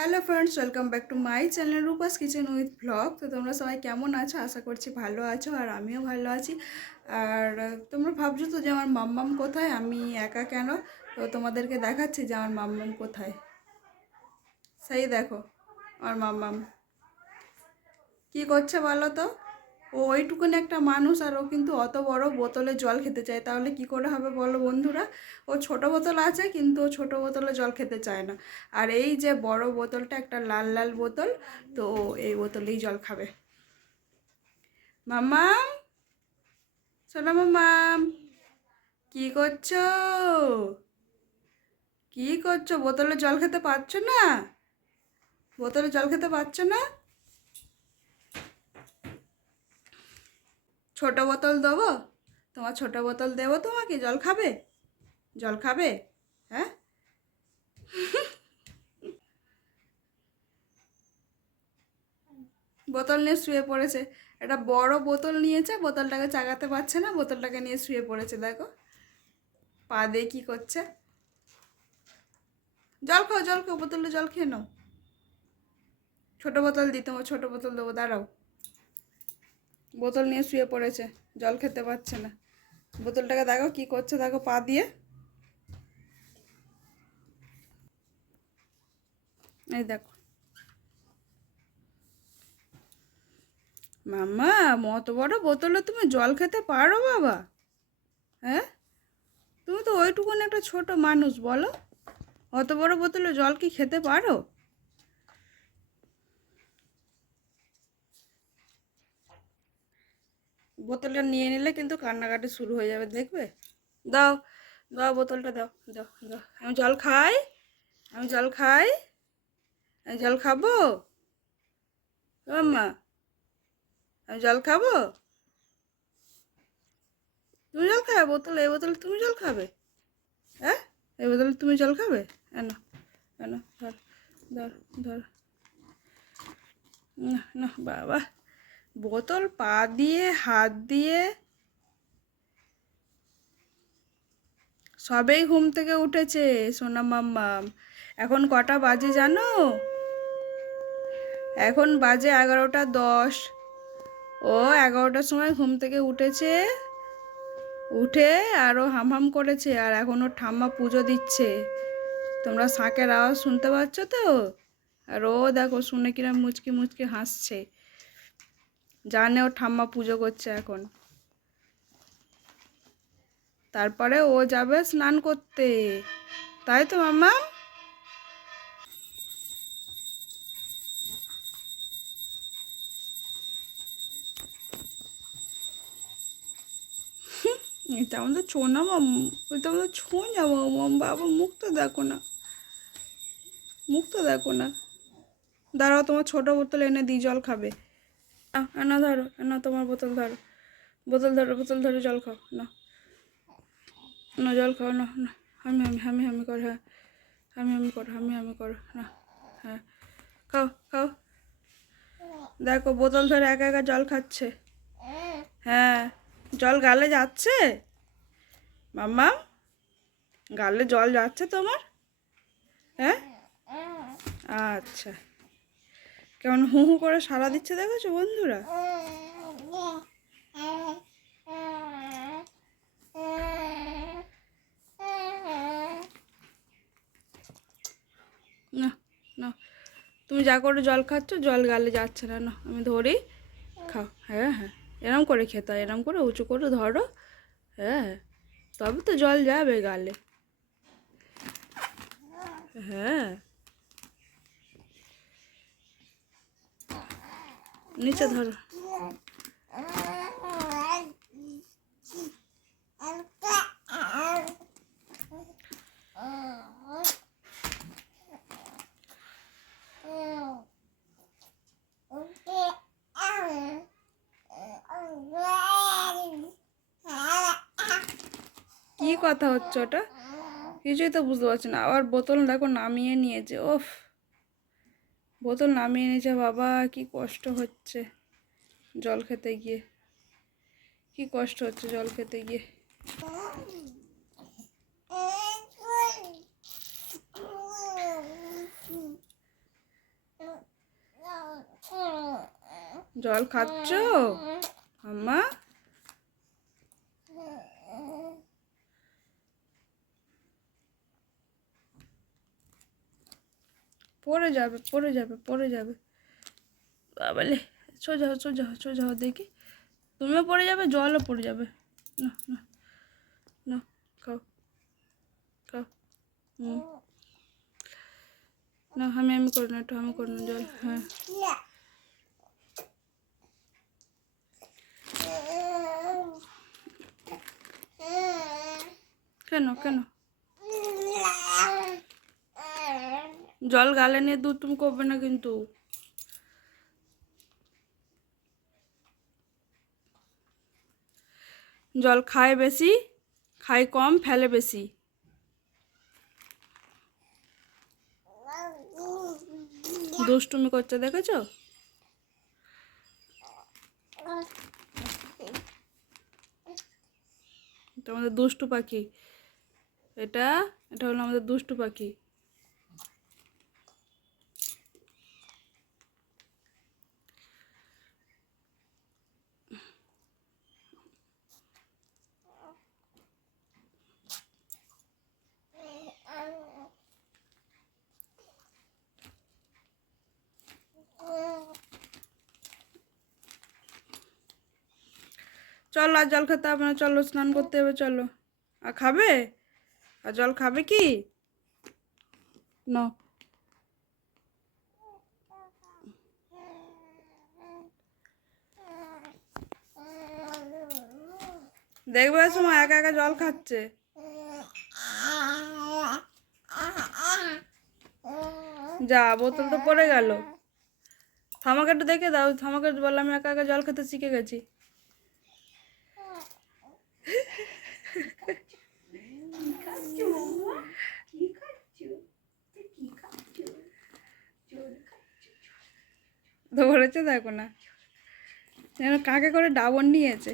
Hello friends, welcome back to my channel Rupa's kitchen with blog. তো তোমরা সবাই কেমন আছো? আশা করছি ভালো আছো, আর আমিও ভালো আছি। আর তোমরা ভাবছো তো যে আমার মাম্মাম কোথায়, আমি একা কেন? তো তোমাদেরকে দেখাচ্ছি যে আমার মাম্মাম কোথায়। সেই দেখো আমার মাম্মাম কি করছে বলো তো। ও ওইটুকুন একটা মানুষ, আর ও কিন্তু অত বড় বোতলে জল খেতে চায়। তাহলে কি করে হবে বলো বন্ধুরা? ও ছোট বোতল আছে কিন্তু ও ছোট বোতলে জল খেতে চায় না। আর এই যে বড় বোতলটা, একটা লাল লাল বোতল, তো এই বোতলেই জল খাবে। মাম্মাম, শোনো মাম্মাম, কি করছো? কি করছো? বোতলে জল খেতে পারছো না? বোতলে জল খেতে পারছো না? ছোট বোতল দেবো? তোমার ছোট বোতল দেবো তোমাকে? জল খাবে? জল খাবে? হ্যাঁ, বোতল নিয়ে শুয়ে পড়েছে। একটা বড় বোতল নিয়েছে, বোতলটাকে চাগাতে পারছে না, বোতলটাকে নিয়ে শুয়ে পড়েছে। দেখো পা দিয়ে কী করছে। জল খাও, জল খাও, বোতলে জল খেয়ে নাও। ছোট বোতল দিই, তোমার ছোট বোতল দেবো, দাঁড়াও। বোতল নিয়ে শুয়ে পড়েছে, জল খেতে পারছে না। বোতলটাকে দেখো কি করছে, দেখো পা দিয়ে। এই দেখো মাম্মা, অত বড় বোতলে তুমি জল খেতে পারো বাবা? হ্যাঁ, তুমি তো ওইটুকুন একটা ছোট মানুষ, বলো অত বড় বোতলে জল কি খেতে পারো? বোতলটা নিয়ে নিলে কিন্তু কান্নাকাটি শুরু হয়ে যাবে, দেখবে। দাও, দাও বোতলটা, দাও দাও দাও। আমি জল খাই, আমি জল খাই, আমি জল খাবো মাম্মা, আমি জল খাবো। তুমি জল খাবে বোতলে? এই বোতলে তুমি জল খাবে? হ্যাঁ, এই বোতলে তুমি জল খাবে? এনো, এনো, ধর, ধর, ধর। না না বাবা, বোতল পা দিয়ে হাত দিয়ে। সবেই ঘুম থেকে উঠেছে সোনা মাম্মাম। এখন কটা বাজে জানো? এখন বাজে 11টা 10। ও 11টার সময় ঘুম থেকে উঠেছে, উঠে আরও হামহাম করেছে, আর এখন ওর ঠাম্মা পুজো দিচ্ছে। তোমরা শাঁখের আওয়াজ শুনতে পাচ্ছ তো? আর ও দেখো শুনে কিনা মুচকি মুচকি হাসছে, জানে ওর ঠাম্মা পুজো করছে এখন। তারপরে ও যাবে স্নান করতে, তাই তো মাম্মা? এটা আমাদের ছোনা মাম, ওইটা আমাদের ছোঁয়া মাম। বাবা মুখ তো দেখো না, মুখ তো দেখো না। দাঁড়াও, তোমার ছোটো বোতল এনে দিই, জল খাবে। না ধরো, না তোমার বোতল ধরো, বোতল ধরো, বোতল ধরে জল খাও না। না জল খাও না, না। হামি হামি হামি হামি কর, হ্যাঁ হামি হামি করো, হামি হামি করো না। হ্যাঁ, খাও খাও। দেখো বোতল ধরে একা একা জল খাচ্ছে। হ্যাঁ, জল গালে যাচ্ছে মাম্মা? গালে জল যাচ্ছে তোমার? হ্যাঁ, আচ্ছা। কেমন হু হু করে সাড়া দিচ্ছে দেখেছো বন্ধুরা? না না, তুমি যা করে জল খাচ্ছ, জল গালে যাচ্ছে না। না আমি ধরি, খাও। হ্যাঁ হ্যাঁ, এরম করে খেতে হয়, এরম করে উঁচু করে ধরো। হ্যাঁ, তবে তো জল যাবে গালে। হ্যাঁ, নিচে ধরো। কি কথা হচ্ছে ওটা? কিছুই তো বুঝতে পারছি না। আবার বোতল দেখো নামিয়ে নিয়েছে। ওফ, বোতল নামিয়ে নিয়েছে বাবা, কি কষ্ট হচ্ছে জল খেতে গিয়ে, কি কষ্ট হচ্ছে জল খেতে গিয়ে। জল খাচ্ছ আম্মা? পড়ে যাবে পড়ে যাবে পড়ে যাবে। বাবালে, সোজাও সোজাও সোজাও দেখি, তুমিও পড়ে যাবে, জলও পড়ে যাবে। না না না, খাও খাও। না, আমি করি না, একটু আমি করি না জল। হ্যাঁ, কেন কেন জল গালে নিয়ে দুধ তুমি করবে না কিন্তু। জল খায় বেশি, খায় কম, ফেলে বেশি। দুষ্টুমি করছে দেখেছো? তোমাদের দুষ্টু পাখি এটা, এটা হলো আমাদের দুষ্টু পাখি। চলো, আর জল খেতে হবে না, চলো স্নান করতে হবে, চলো। আর খাবে? আর জল খাবে কি? না, দেখবে সময় একা একা জল খাচ্ছে। যা, বোতল তো পড়ে গেল। থামাকে একটু দেখে দাও, থামাকে বললাম আমি একা একা জল খেতে শিখে গেছি। ধরেছে দেখো না, যেন কাকে করে ডাবর নিয়েছে।